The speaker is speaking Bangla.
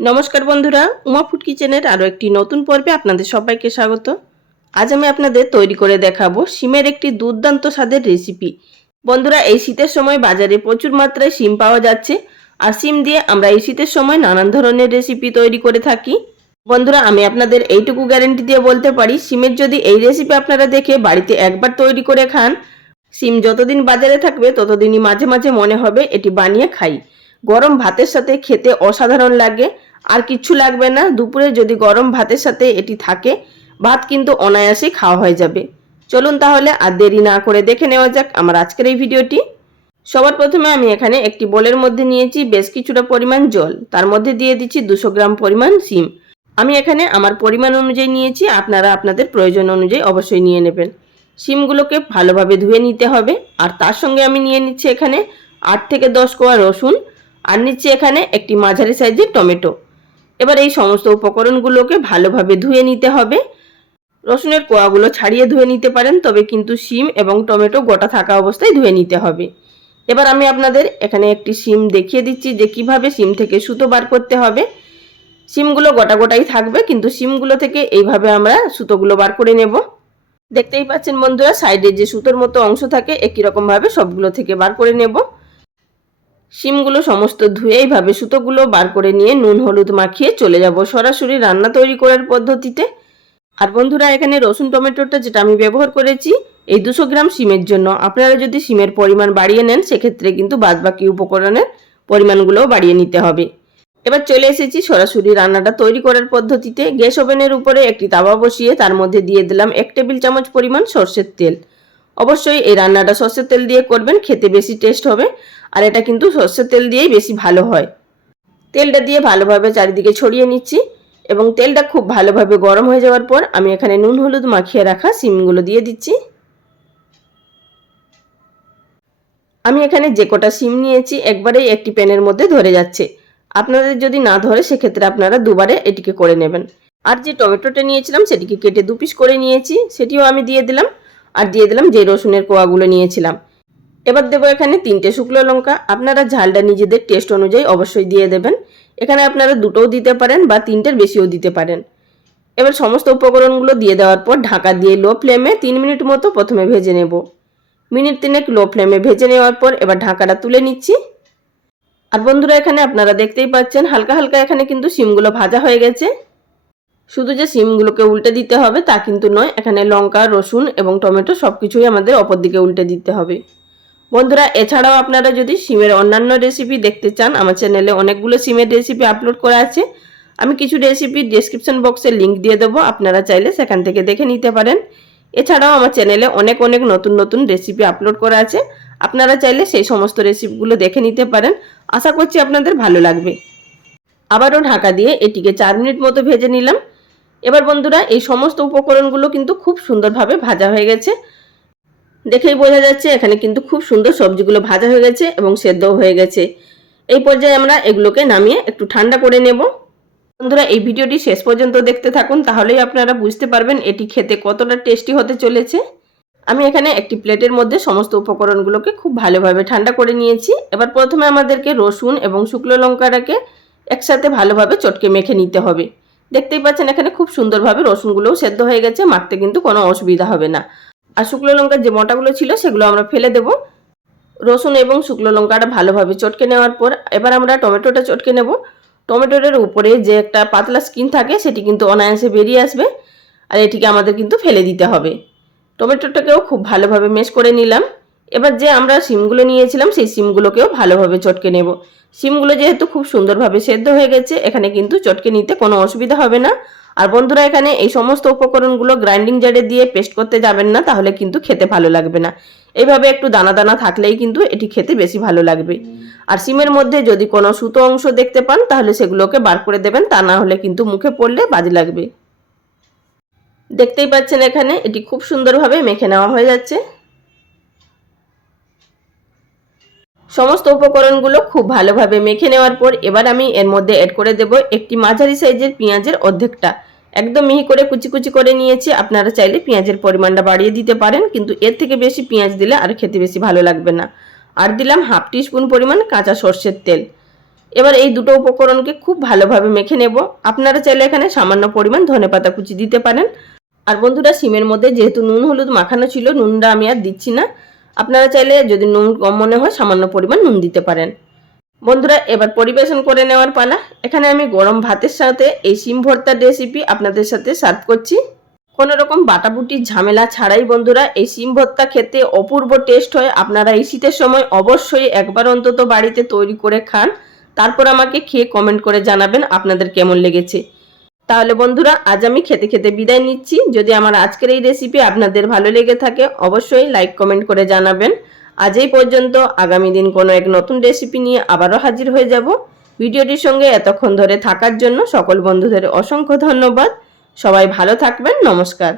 নমস্কার বন্ধুরা, উমা ফুড কিচেনের আরও একটি নতুন পর্বে আপনাদের সবাইকে স্বাগত। আজ আমি আপনাদের তৈরি করে দেখাবো শিমের একটি দুর্দান্ত স্বাদের রেসিপি। বন্ধুরা, এই শীতের সময় বাজারে প্রচুর মাত্রায় শিম পাওয়া যাচ্ছে, আর শিম দিয়ে আমরা এই শীতের সময় নানান ধরনের রেসিপি তৈরি করে থাকি। বন্ধুরা, আমি আপনাদের এইটুকু গ্যারেন্টি দিয়ে বলতে পারি, শিমের যদি এই রেসিপি আপনারা দেখে বাড়িতে একবার তৈরি করে খান সিম যতদিন বাজারে থাকবে ততদিনই মাঝে মাঝে মনে হবে এটি বানিয়ে খাই। গরম ভাতের সাথে খেতে অসাধারণ লাগে আর কিচ্ছু লাগবে না। দুপুরে যদি গরম ভাতের সাথে এটি থাকে, ভাত কিন্তু অনায়াসে খাওয়া হয়ে যাবে। চলুন তাহলে আর দেরি না করে দেখে নেওয়া যাক আমার আজকের এই ভিডিওটি। সবার প্রথমে আমি এখানে একটি বোলের মধ্যে নিয়েছি বেশ কিছুটা পরিমাণ জল। তার মধ্যে দিয়ে দিচ্ছি দুশো গ্রাম পরিমাণ সিম। আমি এখানে আমার পরিমাণ অনুযায়ী নিয়েছি, আপনারা আপনাদের প্রয়োজন অনুযায়ী অবশ্যই নিয়ে নেবেন। সিমগুলোকে ভালোভাবে ধুয়ে নিতে হবে, আর তার সঙ্গে আমি নিয়ে নিচ্ছি এখানে আট থেকে দশ কোয়া রসুন, আর নিচ্ছি এখানে একটি মাঝারি সাইজের টমেটো। এবার এই সমস্ত উপকরণগুলোকে ভালোভাবে ধুয়ে নিতে হবে। রসুনের কোয়াগুলো ছাড়িয়ে ধুয়ে নিতে পারেন, তবে কিন্তু শিম এবং টমেটো গোটা থাকা অবস্থায় ধুয়ে নিতে হবে। এবার আমি আপনাদের এখানে একটি শিম দেখিয়ে দিচ্ছি যে কীভাবে শিম থেকে সুতো বার করতে হবে। শিমগুলো গোটা গোটাই থাকবে, কিন্তু শিমগুলো থেকে এইভাবে আমরা সুতোগুলো বার করে নেব। দেখতেই পাচ্ছেন বন্ধুরা সাইডে যে সুতোর মতো অংশ থাকে, একই রকমভাবে সবগুলো থেকে বার করে নেব। শিমগুলো সমস্ত ধুয়ে এইভাবে সুতোগুলো বার করে নিয়ে নুন, হলুদ মাখিয়ে চলে যাব। সরাসরি রান্না তৈরি করার পদ্ধতিতে। আর বন্ধুরা, এখানে রসুন, টমেটোটা যেটা আমি ব্যবহার করেছি, এই দুশো গ্রাম শিমের জন্য। আপনারা যদি শিমের পরিমাণ বাড়িয়ে নেন, সেক্ষেত্রে কিন্তু বাদবাকি উপকরণের পরিমাণগুলোও বাড়িয়ে নিতে হবে। এবার চলে এসেছি সরাসরি রান্নাটা তৈরি করার পদ্ধতিতে। গ্যাস ওভেনের উপরে একটি তাওয়া বসিয়ে তার মধ্যে দিয়ে দিলাম এক টেবিল চামচ পরিমাণ সর্ষের তেল। অবশ্যই এই রান্নাটা সর্ষের তেল দিয়ে করবেন, খেতে বেশি টেস্ট হবে। আর এটা কিন্তু সর্ষের তেল দিয়েই বেশি ভালো হয়। তেলটা দিয়ে ভালোভাবে চারিদিকে ছড়িয়ে নিচ্ছি এবং তেলটা খুব ভালোভাবে গরম হয়ে যাওয়ার পর আমি এখানে নুন, হলুদ মাখিয়ে রাখা সিমগুলো দিয়ে দিচ্ছি। আমি এখানে যে কটা সিম নিয়েছি একবারেই একটি প্যানের মধ্যে ধরে যাচ্ছে। আপনাদের যদি না ধরে, সেক্ষেত্রে আপনারা দুবারে এটিকে করে নেবেন। আর যে টমেটোটা নিয়েছিলাম, সেটিকে কেটে দু পিস করে নিয়েছি। সেটিও আমি দিয়ে দিলাম। আর দিয়ে দিলাম যে রসুনের কোয়াগুলো নিয়েছিলাম। এবার দেবো এখানে তিনটে শুকনো লঙ্কা। আপনারা ঝালটা নিজেদের টেস্ট অনুযায়ী অবশ্যই দিয়ে দেবেন। এখানে আপনারা দুটোও দিতে পারেন বা তিনটের বেশিও দিতে পারেন। এবার সমস্ত উপকরণগুলো দিয়ে দেওয়ার পর ঢাকা দিয়ে লো ফ্লেমে তিন মিনিট মতো প্রথমে ভেজে নেব। মিনিট তিনেক লো ফ্লেমে ভেজে নেওয়ার পর এবার ঢাকাটা তুলে নিচ্ছি। আর বন্ধুরা এখানে আপনারা দেখতেই পাচ্ছেন হালকা হালকা এখানে কিন্তু সিমগুলো ভাজা হয়ে গেছে। শুধু যে সিমগুলোকে উল্টে দিতে হবে তা কিন্তু নয়, এখানে লঙ্কা, রসুন এবং টমেটো সব কিছুই আমাদের অপর দিকে উল্টে দিতে হবে। বন্ধুরা, এছাড়াও আপনারা যদি সিমের অন্যান্য রেসিপি দেখতে চান, আমার চ্যানেলে অনেকগুলো সিমের রেসিপি আপলোড করা আছে। আমি কিছু রেসিপি ডেসক্রিপশন বক্সে লিঙ্ক দিয়ে দেবো, আপনারা চাইলে সেখান থেকে দেখে নিতে পারেন। এছাড়াও আমার চ্যানেলে অনেক অনেক নতুন নতুন রেসিপি আপলোড করা আছে। আপনারা চাইলে সেই সমস্ত রেসিপিগুলো দেখে নিতে পারেন। আশা করছি আপনাদের ভালো লাগবে। আবারও ঢাকা দিয়ে এটিকে চার মিনিট মতো ভেজে নিলাম। এবার বন্ধুরা, এই সমস্ত উপকরণগুলো কিন্তু খুব সুন্দরভাবে ভাজা হয়ে গেছে। দেখেই বোঝা যাচ্ছে এখানে কিন্তু খুব সুন্দর সবজিগুলো ভাজা হয়ে গেছে এবং সেদ্ধও হয়ে গেছে। এই পর্যায়ে আমরা এগুলোকে নামিয়ে একটু ঠান্ডা করে নেব। বন্ধুরা, এই ভিডিওটি শেষ পর্যন্ত দেখতে থাকুন, তাহলেই আপনারা বুঝতে পারবেন এটি খেতে কতটা টেস্টি হতে চলেছে। আমি এখানে একটি প্লেটের মধ্যে সমস্ত উপকরণগুলোকে খুব ভালোভাবে ঠান্ডা করে নিয়েছি। এবার প্রথমে আমাদেরকে রসুন এবং শুকনো লঙ্কাটাকে একসাথে ভালোভাবে চটকে মেখে নিতে হবে। দেখতেই পাচ্ছেন, এখানে খুব সুন্দরভাবে রসুনগুলোও সেদ্ধ হয়ে গেছে, মাখতে কিন্তু কোনো অসুবিধা হবে না। আর শুকনো লঙ্কার যে মোটাগুলো ছিল, সেগুলো আমরা ফেলে দেব। রসুন এবং শুকনো লঙ্কাটা ভালোভাবে চটকে নেওয়ার পর, এবার আমরা টমেটোটা চটকে নেব। টমেটোটার উপরে যে একটা পাতলা স্কিন থাকে, সেটি কিন্তু অনায়াসে বেরিয়ে আসবে আর এটিকে আমাদের কিন্তু ফেলে দিতে হবে। টমেটোটাকেও খুব ভালোভাবে মেশ করে নিলাম। এবার যে আমরা সিমগুলো নিয়েছিলাম, সেই সিমগুলোকেও ভালোভাবে চটকে নেব। সিমগুলো যেহেতু খুব সুন্দরভাবে সেদ্ধ হয়ে গেছে, এখানে কিন্তু চটকে নিতে কোনো অসুবিধা হবে না। আর বন্ধুরা, এখানে এই সমস্ত উপকরণগুলো গ্রাইন্ডিং জারে দিয়ে পেস্ট করতে যাবেন না, তাহলে কিন্তু খেতে ভালো লাগবে না। এইভাবে একটু দানা দানা থাকলেই কিন্তু এটি খেতে বেশি ভালো লাগবে। আর সিমের মধ্যে যদি কোনো সুতো অংশ দেখতে পান, তাহলে সেগুলোকে বার করে দেবেন, তা না হলে কিন্তু মুখে পড়লে বাজে লাগবে। দেখতেই পাচ্ছেন এখানে এটি খুব সুন্দরভাবে মেখে নেওয়া হয়ে যাচ্ছে। সমস্ত উপকরণগুলো খুব ভালোভাবে মেখে নেওয়ার পর এবার আমি এর মধ্যে অ্যাড করে দেব একটি মাঝারি সাইজের পেঁয়াজের অর্ধেকটা। একদম মিহি করে কুচি কুচি করে নিয়েছি, আপনারা চাইলে পেঁয়াজের পরিমাণটা বাড়িয়ে দিতে পারেন, কিন্তু এর থেকে বেশি পেঁয়াজ দিলে আর খেতে বেশি ভালো লাগবে না। আর দিলাম হাফ টি স্পুন পরিমাণ কাঁচা সর্ষের তেল। এবার এই দুটো উপকরণকে খুব ভালোভাবে মেখে নেব। আপনারা চাইলে এখানে সামান্য পরিমাণ ধনেপাতা কুচি দিতে পারেন। আর বন্ধুরা, সিমের মধ্যে যেহেতু নুন হলুদ মাখানো ছিল, নুনটা আমি আর দিচ্ছি না। আপনারা চাইলে যদি নুন কম মনে হয় সামান্য পরিমাণ নুন দিতে পারেন। বন্ধুরা, এবার পরিবেশন করে নেওয়ার পালা। এখানে আমি গরম ভাতের সাথে এই সিম ভর্তার রেসিপি আপনাদের সাথে সার্ভ করছি। কোনো রকম বাটাবুটির ঝামেলা ছাড়াই বন্ধুরা, এই সিম ভর্তা খেতে অপূর্ব টেস্ট হয়। আপনারা এই শীতের সময় অবশ্যই একবার অন্তত বাড়িতে তৈরি করে খান। তারপর আমাকে খেয়ে কমেন্ট করে জানাবেন আপনাদের কেমন লেগেছে। তাহলে বন্ধুরা, আজ আমি খেতে খেতে বিদায় নিচ্ছি। যদি আমার আজকের এই রেসিপি আপনাদের ভালো লেগে থাকে, অবশ্যই লাইক কমেন্ট করে জানাবেন। আজ এই পর্যন্ত, আগামী দিন কোনো এক নতুন রেসিপি নিয়ে আবারও হাজির হয়ে যাব। ভিডিওটির সঙ্গে এতক্ষণ ধরে থাকার জন্য সকল বন্ধুদের অসংখ্য ধন্যবাদ। সবাই ভালো থাকবেন, নমস্কার।